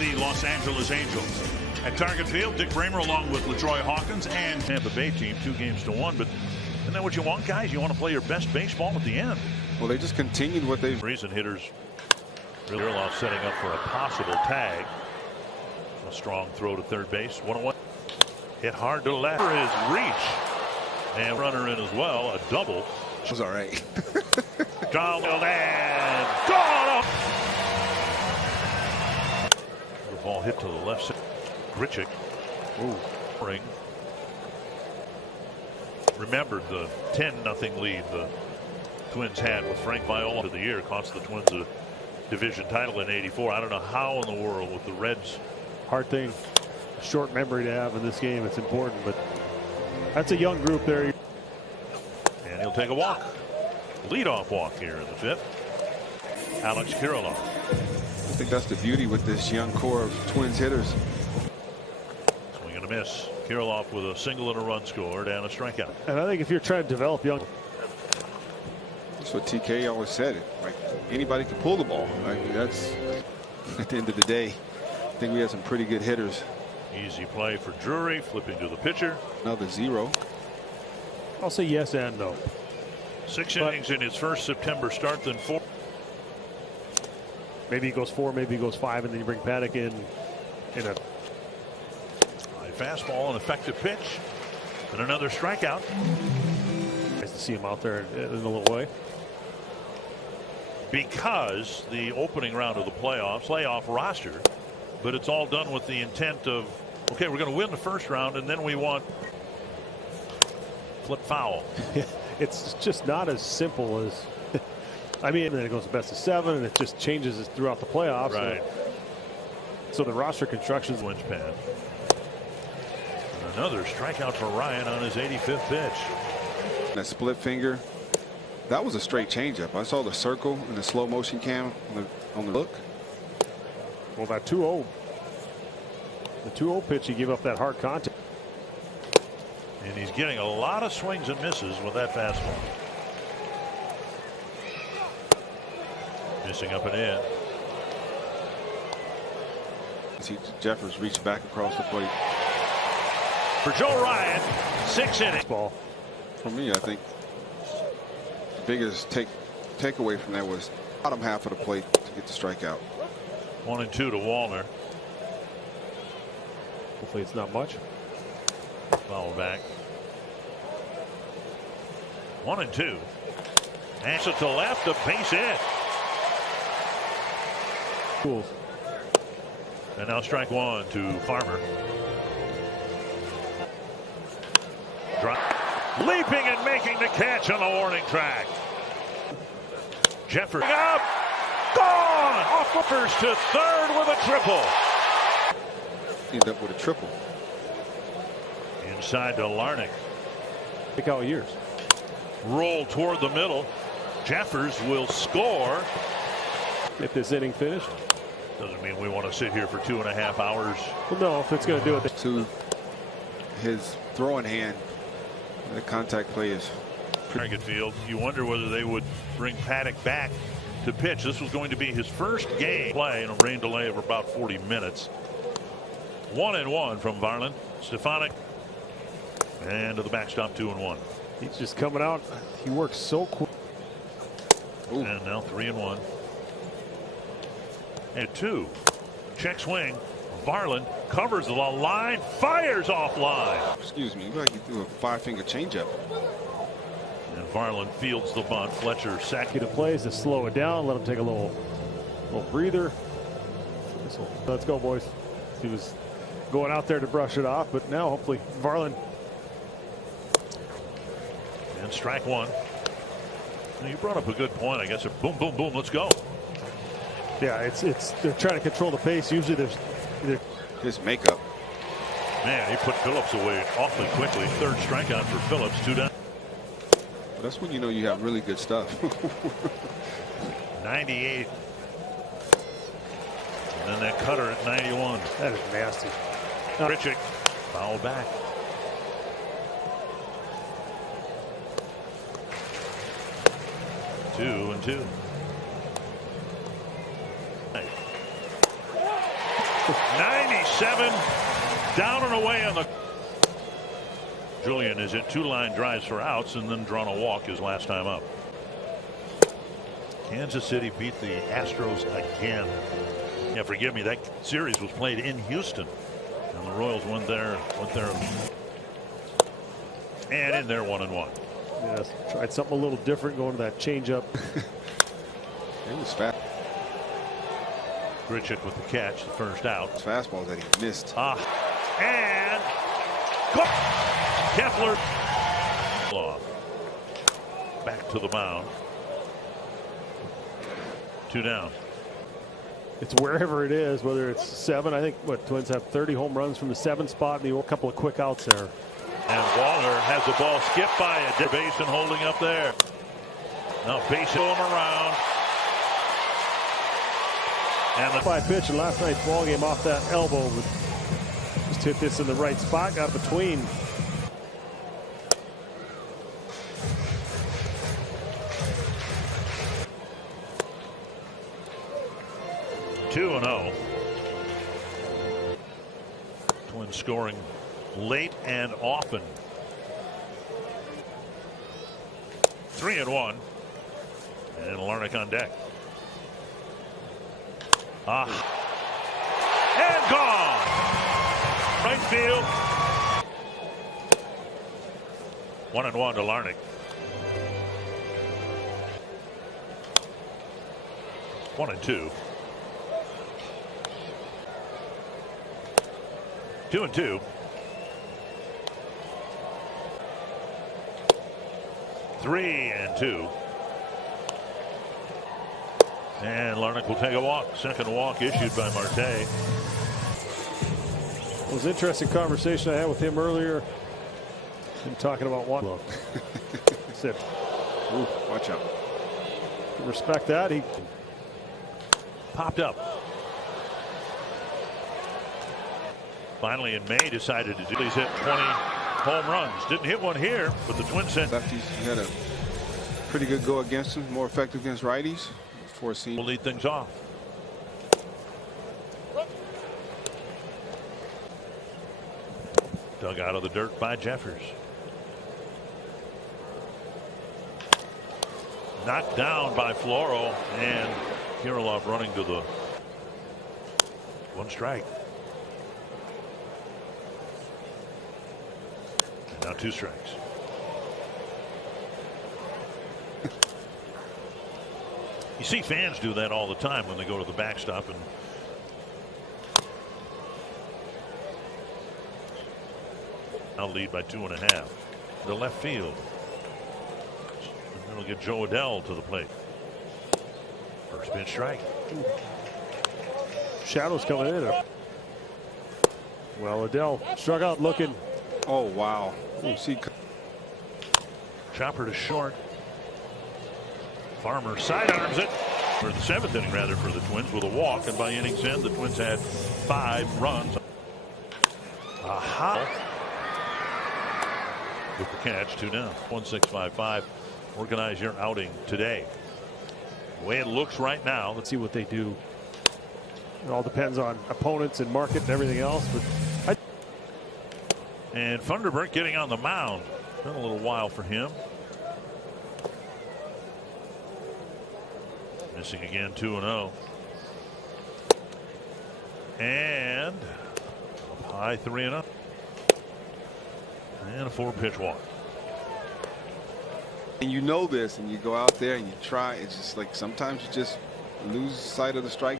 the Los Angeles Angels. At Target Field, Dick Bramer along with LaTroy Hawkins and Tampa Bay team 2-1. But isn't that what you want, guys? You want to play your best baseball at the end. Well, they just continued what they've. Reason hitters really off setting up for a possible tag. A strong throw to third base. 1-1. Hit hard to left for his reach. And runner in as well. A double. It was all right. Donald and gone. The ball hit to the left side. Grichuk. Ooh. Ring. Remembered the 10-0 lead the Twins had with Frank Viola of the year. Cost the Twins a division title in '84. I don't know how in the world with the Reds. Hard thing, short memory to have in this game. It's important, but that's a young group there. And he'll take a walk. Leadoff walk here in the fifth. Alex Kirilloff. I think that's the beauty with this young core of Twins hitters. Swing and a miss. Kirilloff with a single and a run scored and a strikeout. And I think if you're trying to develop young. That's what TK always said. Like anybody can pull the ball. Like that's at the end of the day. I think we had some pretty good hitters. Easy play for Drury, flipping to the pitcher. Another 0. I'll say yes and no. 6 innings in his first September start, then 4. Maybe he goes 4, maybe he goes 5, and then you bring Paddock in a high fastball, an effective pitch, and another strikeout. Nice to see him out there in a little way. Because the opening round of the playoff roster, but it's all done with the intent of, okay, we're going to win the first round, and then we want flip foul. It's just not as simple as. I mean, then it goes to best of 7, and it just changes throughout the playoffs. Right. So the roster construction. Winch pad. And another strikeout for Ryan on his 85th pitch. That split finger. That was a straight changeup. I saw the circle in the slow motion cam on the look. Well, that 2-0. The 2-0 pitch, he gave up that hard contact. And he's getting a lot of swings and misses with that fastball. Missing up and in. See Jeffers reach back across the plate. For Joe Ryan, 6 innings. Ball. For me, I think the biggest takeaway from that was bottom half of the plate to get the strikeout. 1-2 to Wallner. Hopefully it's not much. Foul back. 1-2. Answer to left, a base hit. Cool. And now strike 1 to Farmer. Leaping and making the catch on the warning track. Jeffers up. Gone! Off the first to third with a triple. Ended up with a triple. Inside to Larnick. Pick out years. Roll toward the middle. Jeffers will score. If this inning finished. Doesn't mean we want to sit here for 2.5 hours. Well, no, if it's going to do it. To his throwing hand, the contact play is Target Field. You wonder whether they would bring Paddock back to pitch. This was going to be his first game play in a rain delay of about 40 minutes. 1-1 from Varland. Stefanik. And to the backstop, 2-1. He's just coming out. He works so quick. And now 3-1. And 2. Check swing. Varland covers the line, fires off line. Excuse me, like you threw a 5-finger changeup. And Varland fields the bunt. Fletcher sack. He plays to slow it down, let him take a little breather. Let's go, boys. He was going out there to brush it off, but now hopefully Varland. And strike 1. Now you brought up a good point. I guess a boom, boom, boom. Let's go. Yeah, they're trying to control the pace. Usually there's his makeup. Man, he put Phillips away awfully quickly. Third strikeout for Phillips. 2 down. Well, that's when you know you have really good stuff. 98. And then that cutter at 91. That is nasty. Grichuk foul back. Two and two. 97 down and away on the. Julian is at 2 line drives for outs and then drawn a walk his last time up. Kansas City beat the Astros again. Yeah, forgive me, that series was played in Houston and the Royals went there and in there 1-1. Yes, tried something a little different, going to that changeup. It was fast. Grichuk with the catch, the first out. Fastballs that he missed. And go. Kepler off. Back to the mound. 2 down. It's wherever it is, whether it's 7. I think what Twins have 30 home runs from the 7 spot, and a couple of quick outs there. And Waller has the ball skipped by a base and holding up there. Now base him around. And the 5 pitch in last night's ball game off that elbow. Just hit this in the right spot, got between. Two and 0. Twins scoring late and often. 3-1. And Larnach on deck. And gone. Right field. 1-1 to Larnach. 1-2. 2-2. 3-2. And Larnach will take a walk. Second walk issued by Marte. It was an interesting conversation I had with him earlier. Him talking about what? He said, "Ooh, watch out." Respect that. He popped up. Finally in May decided to do. He's hit 20 home runs. Didn't hit one here, but the Twins said lefties had a pretty good go against him. More effective against righties. We'll lead things off. Dug out of the dirt by Jeffers. Knocked down by Floro, and Kirilloff running to the 1 strike. And now 2 strikes. You see fans do that all the time when they go to the backstop and now lead by 2.5. The left field. And that'll get Joe Adell to the plate. First pitch strike. Shadows coming in. Well, Adell struck out looking. Oh wow. Ooh, see. Chopper to short. Farmer sidearms it for the 7th inning, rather, for the Twins with a walk, and by inning's end the Twins had 5 runs. Aha! With the catch, 2 down. 1-6-5-5. Organize your outing today. The way it looks right now, Let's see what they do. It all depends on opponents and market and everything else. But and Funderburk getting on the mound. Been a little while for him. Missing again, 2-0. And up high, 3-0. And a 4-pitch walk. And you know this, and you go out there and you try. It's just like sometimes you just lose sight of the strike.